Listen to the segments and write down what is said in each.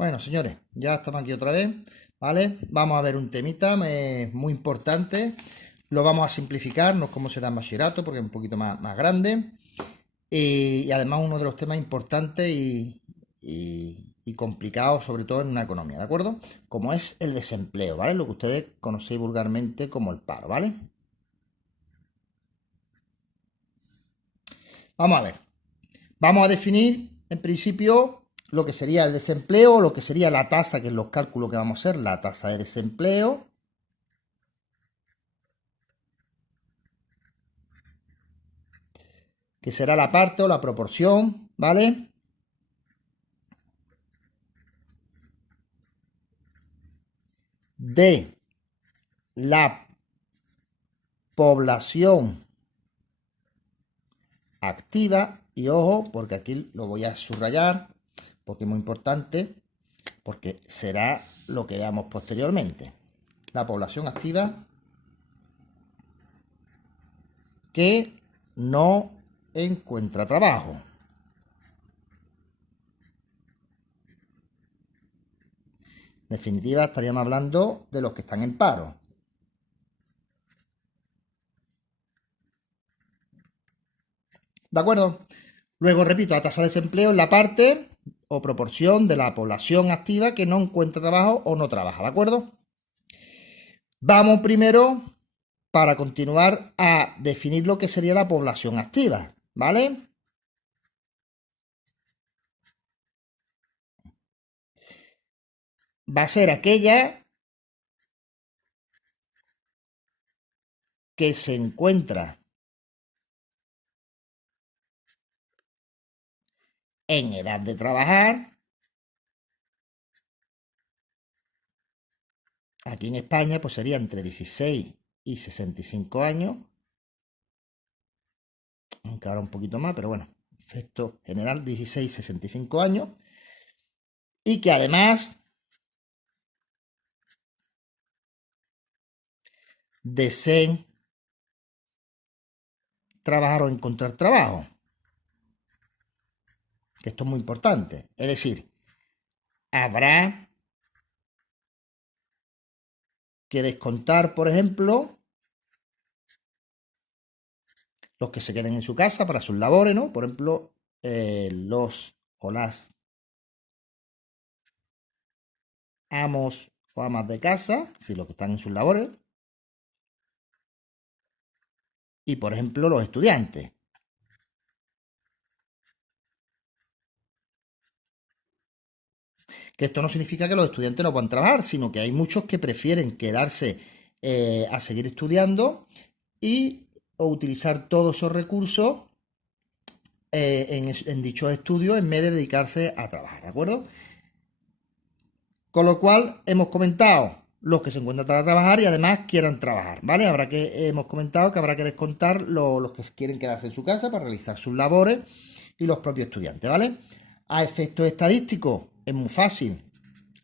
Bueno, señores, ya estamos aquí otra vez, ¿vale? Vamos a ver un temita muy importante. Lo vamos a simplificar, no es como se da en bachillerato, porque es un poquito más grande. Y además uno de los temas importantes y complicados, sobre todo en una economía, ¿de acuerdo? Como es el desempleo, ¿vale? Lo que ustedes conocéis vulgarmente como el paro, ¿vale? Vamos a ver. Vamos a definir, en principio, lo que sería el desempleo, lo que sería la tasa, que es los cálculos que vamos a hacer, la tasa de desempleo, que será la parte o la proporción, ¿vale? De la población activa, y ojo, porque aquí lo voy a subrayar, porque es muy importante, porque será lo que veamos posteriormente. La población activa que no encuentra trabajo. En definitiva, estaríamos hablando de los que están en paro. ¿De acuerdo? Luego, repito, la tasa de desempleo es la parte o proporción de la población activa que no encuentra trabajo o no trabaja, ¿de acuerdo? Vamos primero, para continuar, a definir lo que sería la población activa, ¿vale? Va a ser aquella que se encuentra en edad de trabajar. Aquí en España, pues sería entre 16 y 65 años, aunque ahora un poquito más, pero bueno, efecto general, 16 y 65 años, y que además deseen trabajar o encontrar trabajo. Que esto es muy importante. Es decir, habrá que descontar, por ejemplo, los que se queden en su casa para sus labores, ¿no? Por ejemplo, los o las amos o amas de casa, si los que están en sus labores, y por ejemplo los estudiantes. Que esto no significa que los estudiantes no puedan trabajar, sino que hay muchos que prefieren quedarse a seguir estudiando y o utilizar todos esos recursos en dichos estudios en vez de dedicarse a trabajar, ¿de acuerdo? Con lo cual hemos comentado los que se encuentran para trabajar y además quieran trabajar, ¿vale? Hemos comentado que habrá que descontar los que quieren quedarse en su casa para realizar sus labores y los propios estudiantes, ¿vale? A efectos estadísticos es muy fácil.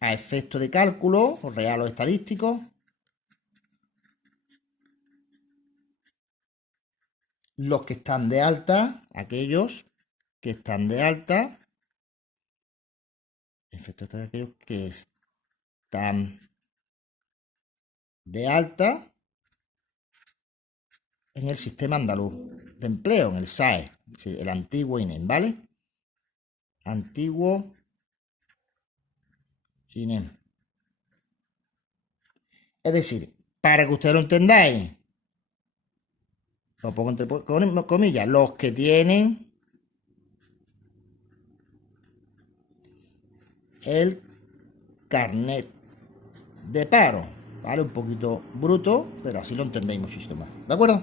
A efectos de cálculo, o real o estadístico, los que están de alta, aquellos que están de alta, efectos de aquellos que están de alta en el sistema andaluz de empleo, en el SAE, el antiguo INEM, ¿vale? Antiguo INEM. Es decir, para que ustedes lo entendáis, lo pongo entre comillas, los que tienen el carnet de paro, ¿vale? Un poquito bruto, pero así lo entendéis muchísimo más, ¿de acuerdo?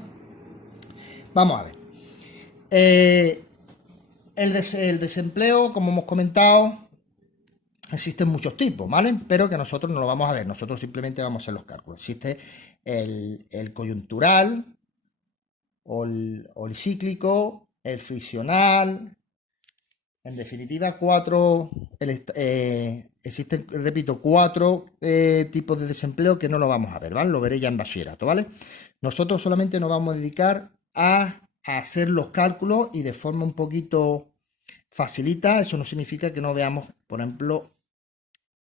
Vamos a ver. El desempleo, como hemos comentado, existen muchos tipos, ¿vale? Pero que nosotros no lo vamos a ver, nosotros simplemente vamos a hacer los cálculos. Existe el coyuntural, o el cíclico, el friccional, en definitiva, existen, repito, cuatro tipos de desempleo que no lo vamos a ver, ¿vale? Lo veré ya en bachillerato, ¿vale? Nosotros solamente nos vamos a dedicar a hacer los cálculos y de forma un poquito facilita. Eso no significa que no veamos, por ejemplo,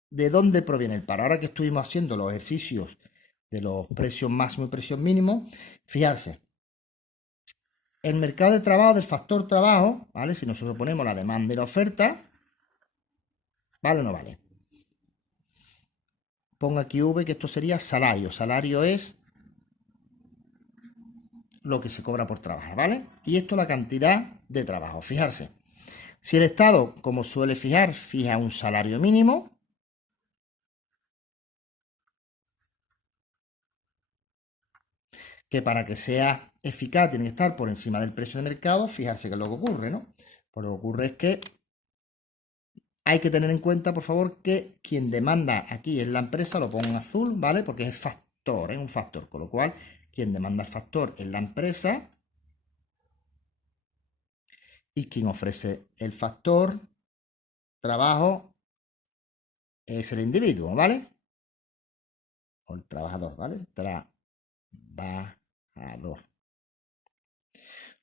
¿de dónde proviene el paro? Ahora que estuvimos haciendo los ejercicios de los precios máximos y precios mínimos, fijarse, el mercado de trabajo del factor trabajo, ¿vale? Si nosotros ponemos la demanda y la oferta, ¿vale o no vale? Pongo aquí V, que esto sería salario. Salario es lo que se cobra por trabajar, ¿vale? Y esto la cantidad de trabajo. Fijarse, si el Estado, como suele fijar, fija un salario mínimo, que para que sea eficaz tiene que estar por encima del precio de mercado, fijarse que es lo que ocurre, ¿no? Pues lo que ocurre es que hay que tener en cuenta, por favor, que quien demanda aquí es la empresa, lo pongo en azul, ¿vale? Porque es factor, es un factor, con lo cual quien demanda el factor es la empresa y quien ofrece el factor trabajo es el individuo, ¿vale? O el trabajador, ¿vale? Trabajador.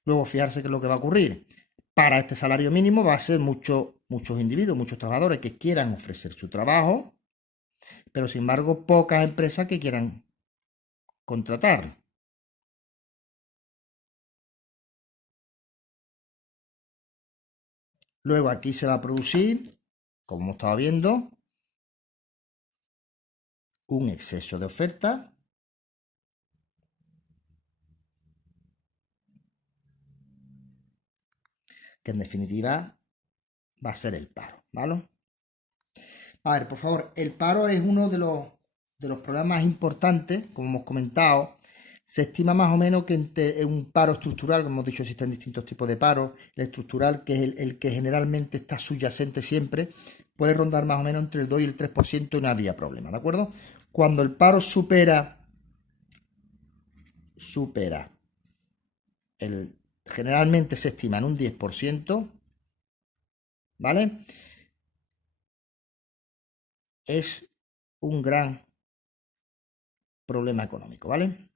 Luego, fijarse qué es lo que va a ocurrir. Para este salario mínimo va a ser muchos individuos, muchos trabajadores que quieran ofrecer su trabajo, pero sin embargo pocas empresas que quieran contratar. Luego aquí se va a producir, como hemos estado viendo, un exceso de oferta que en definitiva va a ser el paro, ¿vale? A ver, por favor, el paro es uno de los problemas más importantes, como hemos comentado. Se estima más o menos que un paro estructural, como hemos dicho, existen distintos tipos de paro. El estructural, que es el que generalmente está subyacente siempre, puede rondar más o menos entre el 2 y el 3% y no habría problema, ¿de acuerdo? Cuando el paro supera generalmente se estima en un 10%, ¿vale? Es un gran problema económico, ¿vale?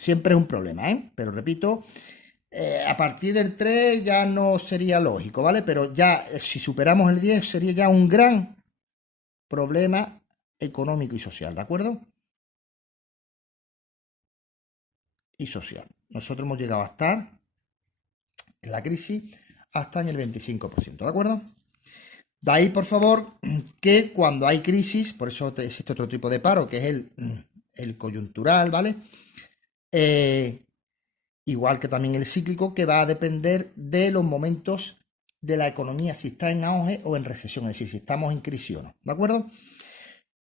Siempre es un problema, ¿eh? Pero repito, a partir del 3 ya no sería lógico, ¿vale? Pero ya si superamos el 10 sería ya un gran problema económico y social, ¿de acuerdo? Y social. Nosotros hemos llegado a estar en la crisis hasta en el 25%, ¿de acuerdo? De ahí, por favor, que cuando hay crisis, por eso existe otro tipo de paro, que es el coyuntural, ¿vale? Igual que también el cíclico, que va a depender de los momentos de la economía, si está en auge o en recesión, es decir, si estamos en crisis o no, ¿de acuerdo?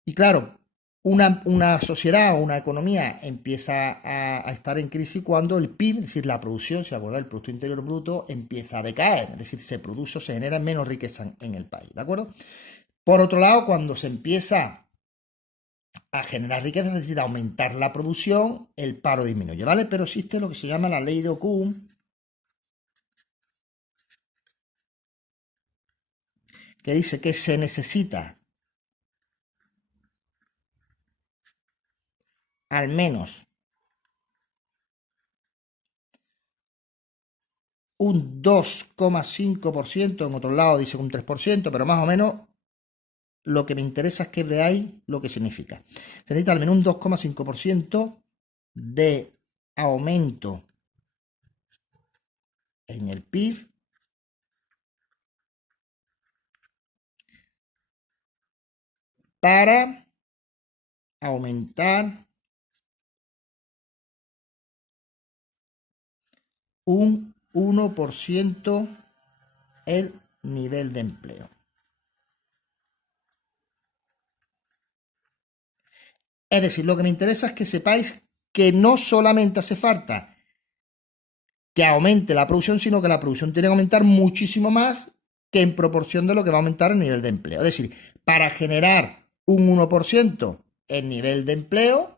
Y claro, una sociedad o una economía empieza a estar en crisis cuando el PIB, es decir, la producción, si acordáis, el Producto Interior Bruto, empieza a decaer, es decir, se produce o se genera menos riqueza en el país, ¿de acuerdo? Por otro lado, cuando se empieza a generar riqueza, es decir, a aumentar la producción, el paro disminuye, ¿vale? Pero existe lo que se llama la ley de Okum, que dice que se necesita al menos un 2,5%, en otro lado dice un 3%, pero más o menos lo que me interesa es que veáis lo que significa. Se necesita al menos un 2,5% de aumento en el PIB para aumentar un 1% el nivel de empleo. Es decir, lo que me interesa es que sepáis que no solamente hace falta que aumente la producción, sino que la producción tiene que aumentar muchísimo más que en proporción de lo que va a aumentar el nivel de empleo. Es decir, para generar un 1% el nivel de empleo,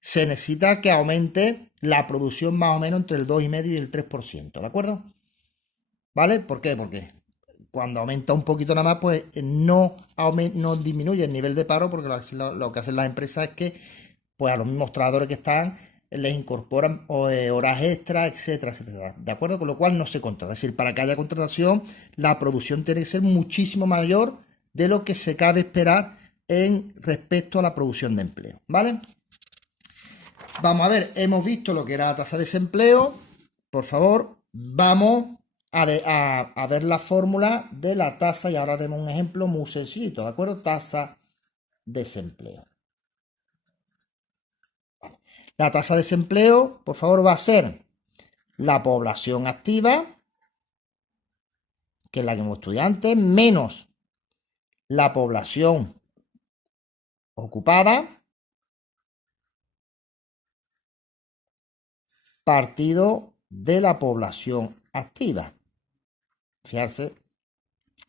se necesita que aumente la producción más o menos entre el 2,5 y el 3%, ¿de acuerdo? ¿Vale? ¿Por qué? Porque cuando aumenta un poquito nada más, pues no disminuye el nivel de paro, porque lo que hacen las empresas es que, pues a los mismos trabajadores que están, les incorporan horas extras, etcétera, etcétera. ¿De acuerdo? Con lo cual no se contrata. Es decir, para que haya contratación, la producción tiene que ser muchísimo mayor de lo que se cabe esperar en respecto a la producción de empleo, ¿vale? Vamos a ver, hemos visto lo que era la tasa de desempleo. Por favor, vamos a ver la fórmula de la tasa y ahora haremos un ejemplo muy sencillito, ¿de acuerdo? Tasa de desempleo. La tasa de desempleo, por favor, va a ser la población activa, que es la que hemos estudiado antes, menos la población ocupada, partido de la población activa. Fijarse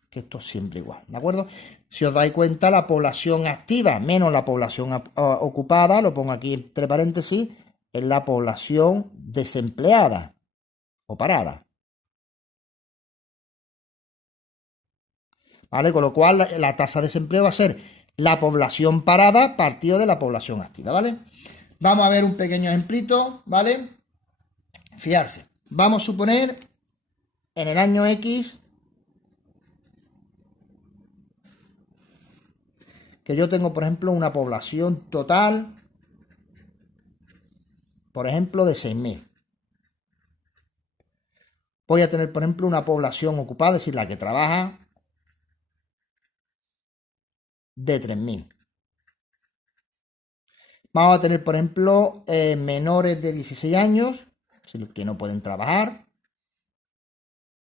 que esto es siempre igual, ¿de acuerdo? Si os dais cuenta, la población activa menos la población ocupada, lo pongo aquí entre paréntesis, es la población desempleada o parada. ¿Vale? Con lo cual, la tasa de desempleo va a ser la población parada partido de la población activa, ¿vale? Vamos a ver un pequeño ejemplito, ¿vale? Fijarse, vamos a suponer en el año X que yo tengo, por ejemplo, una población total, por ejemplo, de 6.000. Voy a tener, por ejemplo, una población ocupada, es decir, la que trabaja, de 3.000. Vamos a tener, por ejemplo, menores de 16 años, es decir, que no pueden trabajar.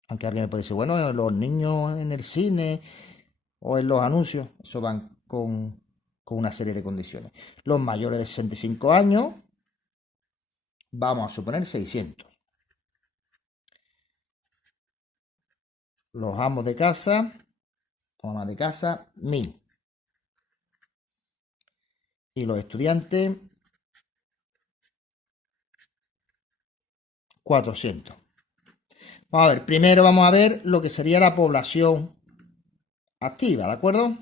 Aunque alguien me puede decir, bueno, los niños en el cine o en los anuncios, eso van con una serie de condiciones. Los mayores de 65 años, vamos a suponer 600. Los amos de casa, o amas de casa, 1.000. Y los estudiantes, 400. Vamos a ver, primero vamos a ver lo que sería la población activa, ¿de acuerdo?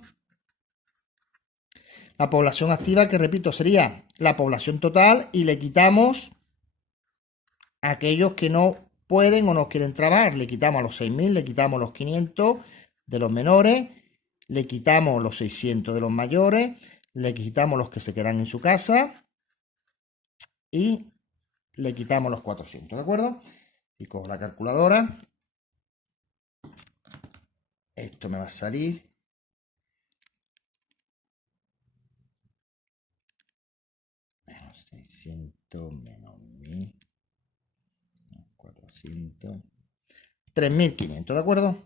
La población activa, que repito, sería la población total y le quitamos a aquellos que no pueden o no quieren trabajar. Le quitamos a los 6.000, le quitamos los 500 de los menores, le quitamos los 600 de los mayores, le quitamos los que se quedan en su casa y le quitamos los 400, ¿de acuerdo? Y cojo la calculadora. Esto me va a salir. Menos 600 menos 1.000. 400. 3.500, ¿de acuerdo?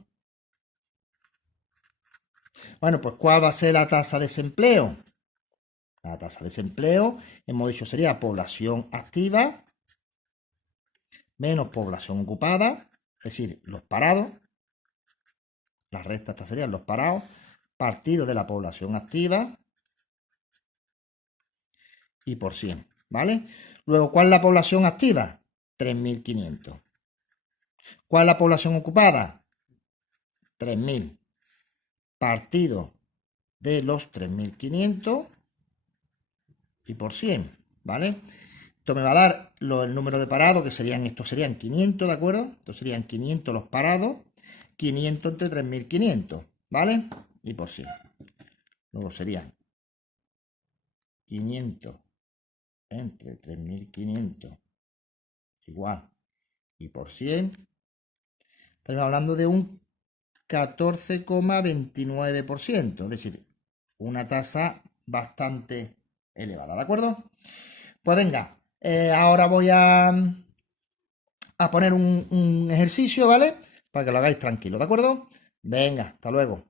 Bueno, pues ¿cuál va a ser la tasa de desempleo? La tasa de desempleo, hemos dicho, sería población activa menos población ocupada, es decir, los parados. La recta esta serían los parados, partido de la población activa y por 100, ¿vale? Luego, ¿cuál es la población activa? 3.500. ¿Cuál es la población ocupada? 3.000. Partido de los 3.500 y por 100, ¿vale? Esto me va a dar el número de parados, que serían, estos serían 500, ¿de acuerdo? Estos serían 500 los parados, 500 entre 3.500, ¿vale? Y por 100. Luego serían 500 entre 3.500 igual y por 100. Estamos hablando de un 14,29%, es decir, una tasa bastante elevada, ¿de acuerdo? Pues venga, ahora voy a poner un ejercicio, ¿vale? Para que lo hagáis tranquilo, ¿de acuerdo? Venga, hasta luego.